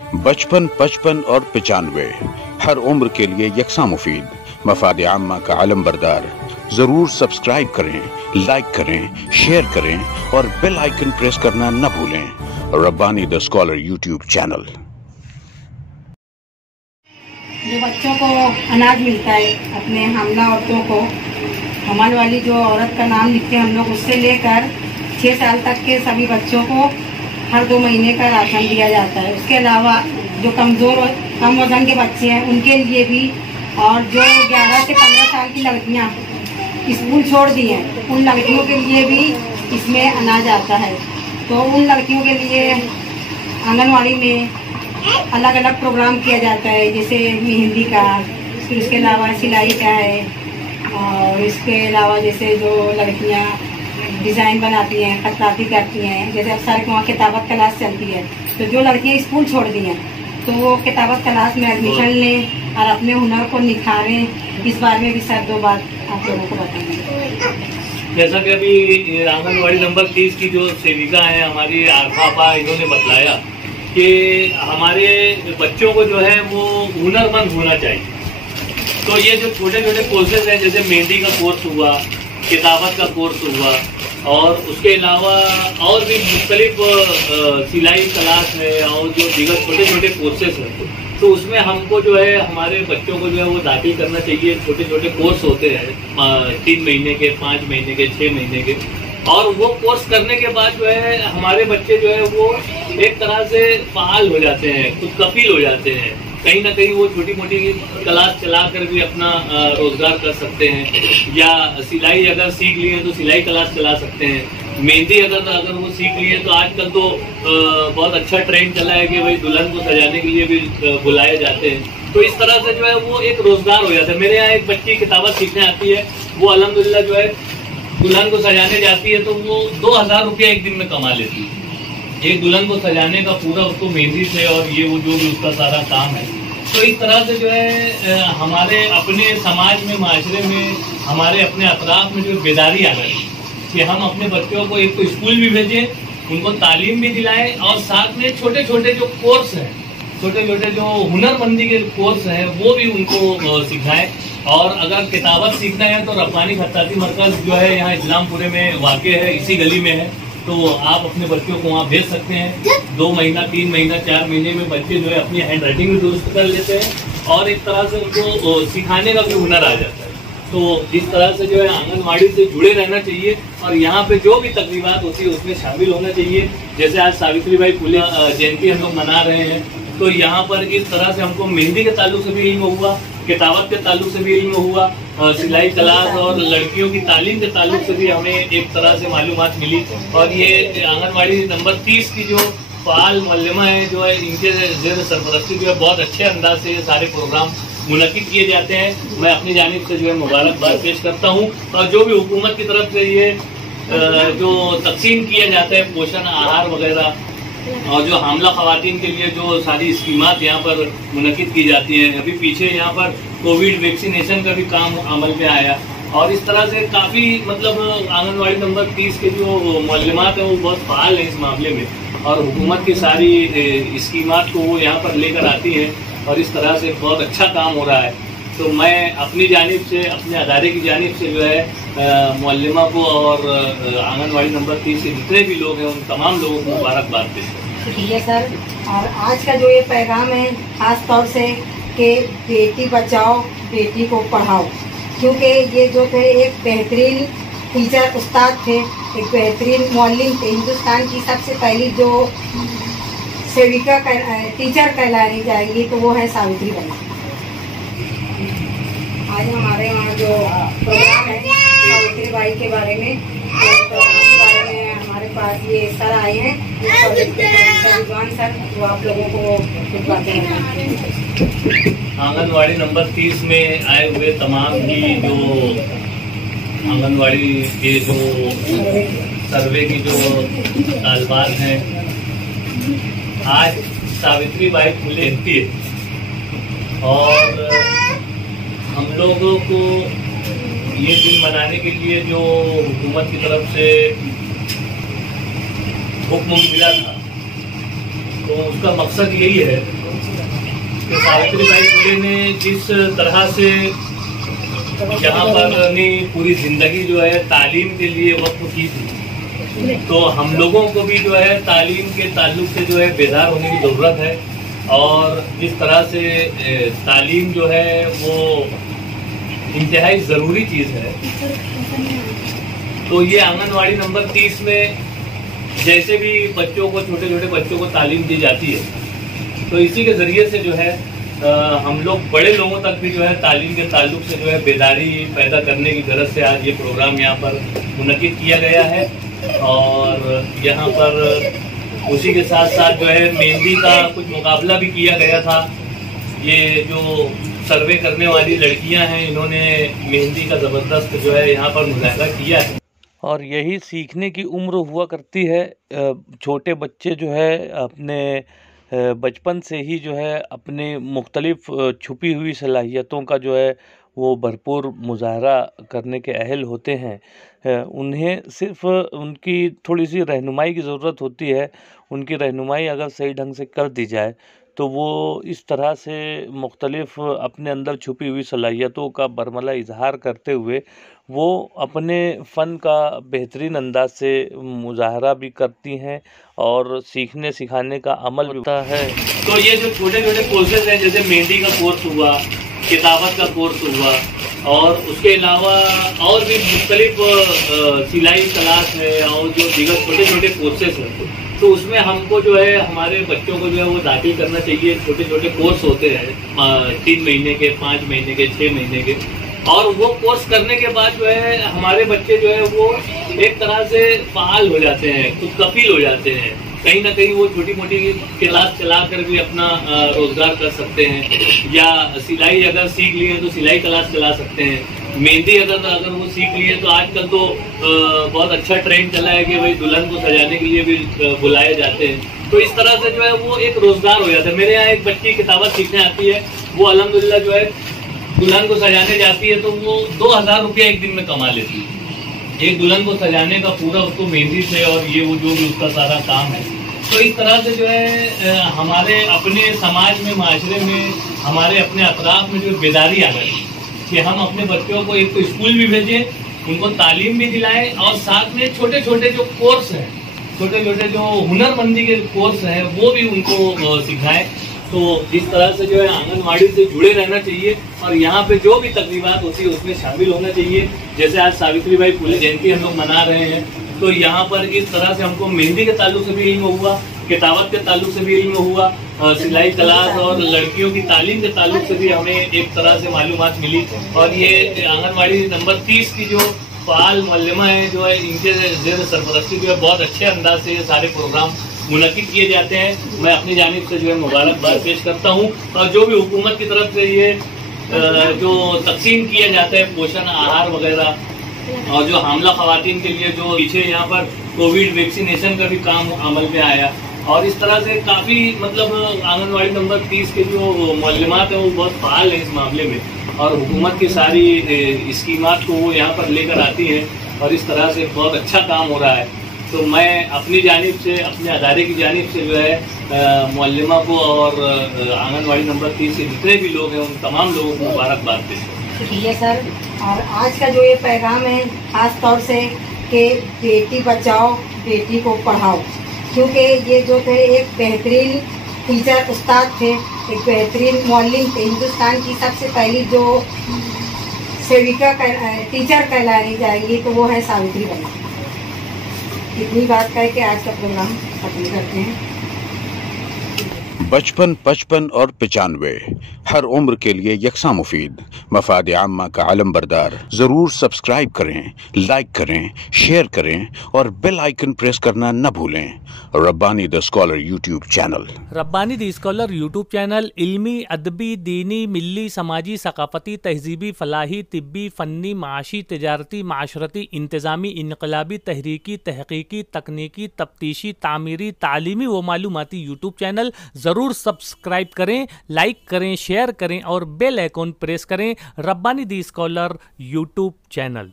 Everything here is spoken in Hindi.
55, 55 और 95 हर उम्र के लिए यकसा मुफीद, मफाद आम्मा का आलम बरदार। जरूर सब्सक्राइब करें, लाइक करें, शेयर करें और बेल आइकन प्रेस करना न भूलें। Rabbani the scholar YouTube channel. जो बच्चों को अनाज मिलता है, अपने हमला औरतों को, हमल वाली जो औरत का नाम लिखते हैं हम लोग, उससे लेकर 6 साल तक के सभी बच्चों को हर 2 महीने का राशन दिया जाता है। उसके अलावा जो कमज़ोर और कम वजन के बच्चे हैं उनके लिए भी, और जो 11 से 15 साल की लड़कियां स्कूल छोड़ दी हैं उन लड़कियों के लिए भी इसमें अनाज आता है। तो उन लड़कियों के लिए आंगनवाड़ी में अलग अलग प्रोग्राम किया जाता है, जैसे मेहंदी का, फिर उसके अलावा सिलाई का है, और इसके अलावा जैसे जो लड़कियां डिज़ाइन बनाती हैं, खतलाती करती हैं, जैसे अब सारे वहाँ किताबत क्लास चलती है, तो जो लड़कियाँ स्कूल छोड़ दी हैं तो वो किताबत क्लास में एडमिशन लें और अपने हुनर को निखारें। इस बारे में भी सर 2 बात आप लोगों को बताएंगे। जैसा कि अभी आंगनवाड़ी नंबर 30 की जो सेविका है हमारी आरफा, इन्होंने बताया कि हमारे बच्चों को जो है वो हुनरमंद होना चाहिए। तो ये जो छोटे छोटे कोर्सेज हैं, जैसे मेहंदी का कोर्स हुआ, किताबत का कोर्स हुआ, और उसके अलावा और भी मुख्तलिफ सिलाई क्लास है और जो दीगर छोटे छोटे कोर्सेज हैं, तो उसमें हमको जो है हमारे बच्चों को जो है वो दाखिल करना चाहिए। छोटे छोटे कोर्स होते हैं 3 महीने के, 5 महीने के, 6 महीने के, और वो कोर्स करने के बाद जो है हमारे बच्चे जो है वो एक तरह से फाल हो जाते हैं, खुद कफील हो जाते हैं। कहीं ना कहीं वो छोटी मोटी क्लास चलाकर भी अपना रोजगार कर सकते हैं, या सिलाई अगर सीख लिए तो सिलाई क्लास चला सकते हैं। मेहंदी अगर वो सीख लिए तो आजकल तो बहुत अच्छा ट्रेंड चला है कि भाई दुल्हन को सजाने के लिए भी बुलाए जाते हैं। तो इस तरह से जो है वो एक रोजगार हो जाता है। मेरे यहाँ एक बच्ची किताबत सीखने आती है, वो अल्हम्दुलिल्लाह जो है दुल्हन को सजाने जाती है तो वो 2000 रुपया एक दिन में कमा लेती है। एक दुल्हन को सजाने का पूरा उसको मेहंदी से और ये वो जो भी उसका सारा काम है। तो इस तरह से जो है हमारे अपने समाज में, माशरे में, हमारे अपने अतराफ में जो बेदारी आ गई कि हम अपने बच्चों को एक तो स्कूल भी भेजें, उनको तालीम भी दिलाएं, और साथ में छोटे छोटे जो कोर्स हैं, छोटे छोटे जो हुनरमंदी के कोर्स हैं वो भी उनको सिखाएं। और अगर किताबत सीखना है तो रब्बानी खत्ताती मरकज जो है यहाँ इस्लामपुरे में वाक़ है, इसी गली में है, तो आप अपने बच्चों को वहाँ भेज सकते हैं। 2 महीना, 3 महीना, 4 महीने में बच्चे जो है अपनी हैंड राइटिंग भी दुरुस्त कर लेते हैं और एक तरह से उनको सिखाने का भी हुनर आ जाता है। तो इस तरह से जो है आंगनवाड़ी से जुड़े रहना चाहिए और यहाँ पे जो भी तकरीबात होती है उसमें शामिल होना चाहिए। जैसे आज सावित्रीबाई फुले जयंती हम लोग मना रहे हैं, तो यहाँ पर इस तरह से हमको मेहंदी के ताल्लुक से भी इल्म हुआ, किताबत के ताल्लुक से भी इल्म हुआ, सिलाई क्लास और लड़कियों की तालीम के ताल्लुक से भी हमें एक तरह से मालूमात मिली। और ये आंगनवाड़ी नंबर 30 की जो फ़ाल मुअल्लिमा है जो है, इनके ज़ेर सरपरस्ती जो है बहुत अच्छे अंदाज से ये सारे प्रोग्राम मुनक़िद किए जाते हैं। मैं अपनी जानिब से जो है मुबारकबाद पेश करता हूँ। और जो भी हुकूमत की तरफ से ये जो तकसीम किया जाता है पोषण आहार वगैरह, और जो हामला खवातीन के लिए जो सारी स्कीमात यहाँ पर मुनक़िद की जाती हैं, अभी पीछे यहाँ पर कोविड वैक्सीनेशन का भी काम अमल में आया, और इस तरह से काफ़ी मतलब आंगनवाड़ी नंबर 30 के जो मुअल्लिमात हैं वो बहुत फ़ाल हैं इस मामले में, और हुकूमत की सारी स्कीमात को वो यहाँ पर लेकर आती हैं और इस तरह से बहुत अच्छा काम हो रहा है। तो मैं अपनी जानिब से, अपने अदारे की जानिब से जो है मुअल्लिमा को और आंगनवाड़ी नंबर 30 के जितने भी लोग हैं उन तमाम लोगों को मुबारकबाद देते हैं। शुक्रिया सर। और आज का जो ये पैगाम है ख़ास तौर से कि बेटी बचाओ बेटी को पढ़ाओ, क्योंकि ये जो थे एक बेहतरीन टीचर उस्ताद थे, एक बेहतरीन मुअल्लिम थे। हिंदुस्तान की सबसे पहली जो सेविका टीचर कहलाई जाएगी तो वो है सावित्रीबाई। आज हमारे यहाँ जो प्रोग्राम है सावित्रीबाई के बारे में, प्रोग्राम के बारे में हमारे पास ये सर आए हैं, विद्वान सर, वो आप लोगों को कुछ बातें बताएंगे। आंगनवाड़ी नंबर 30 में आए हुए तमाम ही जो आंगनवाड़ी के जो सर्वे की जो तालबात हैं, आज सावित्रीबाई फुले जयंती है और हम लोगों को ये दिन मनाने के लिए जो हुकूमत की तरफ से हुक्म मिला था तो उसका मकसद यही है कि सावित्रीबाई फुले ने जिस तरह से यहाँ पर अपनी पूरी जिंदगी जो है तालीम के लिए वक्फ की थी, तो हम लोगों को भी जो है तालीम के ताल्लुक से जो है बेदार होने की ज़रूरत है। और जिस तरह से तालीम जो है वो इंतहाई ज़रूरी चीज़ है, तो ये आंगनवाड़ी नंबर 30 में जैसे भी बच्चों को, छोटे छोटे बच्चों को तालीम दी जाती है, तो इसी के ज़रिए से जो है हम लोग बड़े लोगों तक भी जो है तालीम के ताल्लुक से जो है बेदारी पैदा करने की गरज से आज ये प्रोग्राम यहाँ पर मुनक़िद किया गया है। और यहाँ पर उसी के साथ साथ जो है मेहंदी का कुछ मुकाबला भी किया गया था। ये जो सर्वे करने वाली लड़कियां हैं, इन्होंने मेहंदी का ज़बरदस्त जो है यहाँ पर मुजाहिदा किया है। और यही सीखने की उम्र हुआ करती है। छोटे बच्चे जो है अपने बचपन से ही जो है अपने मुख्तलिफ छुपी हुई सलाहियतों का जो है वो भरपूर मुजाहरा करने के अहल होते हैं। उन्हें सिर्फ़ उनकी थोड़ी सी रहनुमाई की ज़रूरत होती है। उनकी रहनुमाई अगर सही ढंग से कर दी जाए तो वो इस तरह से मुख्तलिफ अपने अंदर छुपी हुई सलाहियतों का बरमला इजहार करते हुए वो अपने फ़न का बेहतरीन अंदाज से मुजाहरा भी करती हैं और सीखने सिखाने का अमल होता है। तो ये जो छोटे छोटे कोर्सेज हैं, जैसे मेहंदी का कोर्स हुआ, किताबत का कोर्स हुआ, और उसके अलावा और भी मुख्तलिफ सिलाई क्लास है और जो दीगर छोटे छोटे कोर्सेज हैं, तो उसमें हमको जो है हमारे बच्चों को जो है वो दाखिल करना चाहिए। छोटे छोटे कोर्स होते हैं 3 महीने के, 5 महीने के, 6 महीने के, और वो कोर्स करने के बाद जो है हमारे बच्चे जो है वो एक तरह से फाल हो जाते हैं, खुद कफील हो जाते हैं। कहीं ना कहीं वो छोटी मोटी क्लास चला कर भी अपना रोजगार कर सकते हैं, या सिलाई अगर सीख लिए तो सिलाई क्लास चला सकते हैं। मेहंदी अगर वो सीख लिए तो आजकल तो बहुत अच्छा ट्रेंड चला है कि भाई दुल्हन को सजाने के लिए भी बुलाए जाते हैं। तो इस तरह से जो है वो एक रोजगार हो जाता है। मेरे यहाँ एक बच्ची किताबत सीखने आती है, वो अल्हम्दुलिल्लाह जो है दुल्हन को सजाने जाती है तो वो 2000 रुपया एक दिन में कमा लेती है। एक दुल्हन को सजाने का पूरा उसको मेहंदी से और ये वो जो भी उसका सारा काम है। तो इस तरह से जो है हमारे अपने समाज में, माशरे में, हमारे अपने अतराफ में जो बेदारी आ गई कि हम अपने बच्चों को एक तो स्कूल भी भेजें, उनको तालीम भी दिलाएं, और साथ में छोटे छोटे जो कोर्स हैं, छोटे छोटे जो हुनरमंदी के कोर्स हैं, वो भी उनको सिखाएं। तो इस तरह से जो है आंगनवाड़ी से जुड़े रहना चाहिए और यहाँ पे जो भी तकरीबात होती है उसमें शामिल होना चाहिए। जैसे आज सावित्रीबाई फुले जयंती हम लोग मना रहे हैं, तो यहाँ पर इस तरह से हमको मेहंदी के ताल्लुक से भी इल्म हुआ, किताबत के ताल्लुक से भी इल्म हुआ, सिलाई क्लास और लड़कियों की तालीम के ताल्लुक से भी हमें एक तरह से मालूमात मिली। और ये आंगनवाड़ी नंबर 30 की जो फ़ाल मुअल्लिमा है जो है, इनके ज़ेर सरपरस्ती जो है बहुत अच्छे अंदाज से ये सारे प्रोग्राम मुनक़िद किए जाते हैं। मैं अपनी जानिब से जो है मुबारकबाद पेश करता हूँ। और जो भी हुकूमत की तरफ से ये जो तकसीम किया जाता है पोषण आहार वगैरह, और जो हामला ख़वातीन के लिए जो पीछे यहाँ पर कोविड वैक्सीनेशन का भी काम अमल में आया, और इस तरह से काफ़ी मतलब आंगनवाड़ी नंबर 30 के जो मुअल्लिमात हैं वो बहुत फ़ाल हैं इस मामले में, और हुकूमत की सारी स्कीमात को वो यहाँ पर लेकर आती हैं, और इस तरह से बहुत अच्छा काम हो रहा है। तो मैं अपनी जानिब से, अपने अदारे की जानिब से जो है मुअल्लिमा को और आंगनवाड़ी नंबर 30 के जितने भी लोग हैं उन तमाम लोगों को मुबारकबाद देते हैं। शुक्रिया सर। और आज का जो ये पैगाम है खास तौर से कि बेटी बचाओ बेटी को पढ़ाओ, क्योंकि ये जो थे एक बेहतरीन टीचर उस्ताद थे, एक बेहतरीन मौलिम थे। हिंदुस्तान की सबसे पहली जो सेविका टीचर कहलाई जाएंगी तो वो है सावित्रीबाई। इतनी बात कह के आज का प्रोग्राम खत्म करते हैं। 55, 55 और 95 हर उम्र के लिए यकसा मुफीद, मफाद आम्मा का आलम बरदार। जरूर सब्सक्राइब करें, लाइक करें, शेयर करें और बेल आइकन प्रेस करना न भूलें। Rabbani the scholar YouTube channel. Rabbani the scholar YouTube channel इल्मी, अदबी, दीनी, मिल्ली, समाजी, सकाफती, तहजीबी, फलाही, तिब्बी, फ़न्नी, माशी, तिजारती, माशरती, इंतज़ामी, इनकलाबी, तहरीकी, तहकीकी, तकनीकी, तफ्तीशी, तामीरी, तालीमी व मालूमाती यूट्यूब चैनल। ज़रूर सब्सक्राइब करें, लाइक करें, शेयर करें और बेल आइकन प्रेस करें। Rabbani the scholar YouTube channel.